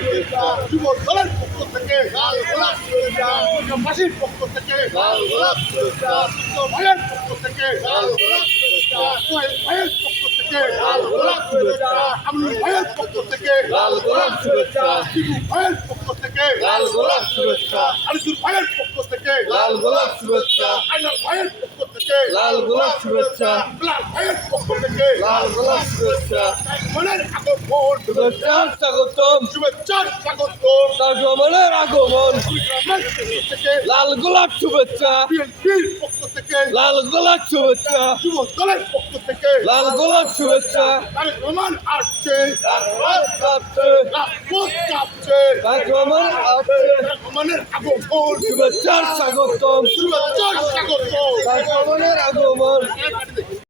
শুভেচ্ছা যুব দলের পক্ষ থেকে লাল গোলাপ শুভেচ্ছা ফাঁসির পক্ষ থেকে লাল গোলাপ শুভেচ্ছা ভাইয়ের পক্ষ থেকে লাল গোলাপ শুভেচ্ছা ভাইয়ের পক্ষ থেকে লাল গোলাপ শুভেচ্ছা আমনুল ভাইয়ের পক্ষ থেকে লাল গোলাপ শুভেচ্ছা শিবু ভাইয়ের পক্ষ থেকে লাল গোলাপ শুভেচ্ছা আরিসুল ভাইয়ের পক্ষ থেকে লাল গোলাপ শুভেচ্ছা আইনাল ভাইয়ের পক্ষ থেকে লাল গোলাপ শুভেচ্ছা লাল ভাইয়ের পক্ষ থেকে লাল গোলাপ শুভেচ্ছা মনের আগমন শুভেচ্ছা স্বাগতম শুভেচ্ছা স্বাগতম তাজমহলের আগমন থেকে লাল গোলাপ শুভেচ্ছা বিএনপির পক্ষ থেকে লাল গোলাপ শুভেচ্ছা যুব দলের পক্ষ থেকে লাল গোলাপ শুভেচ্ছা তারেক রহমান আসছে রাজপথ কাঁপছে রাজপথ কাঁপছে তারেক রহমান আসছে তারেক রহমানের আগমন শুভেচ্ছার স্বাগতম শুভেচ্ছা স্বাগতম তারেক রহমানের আগমন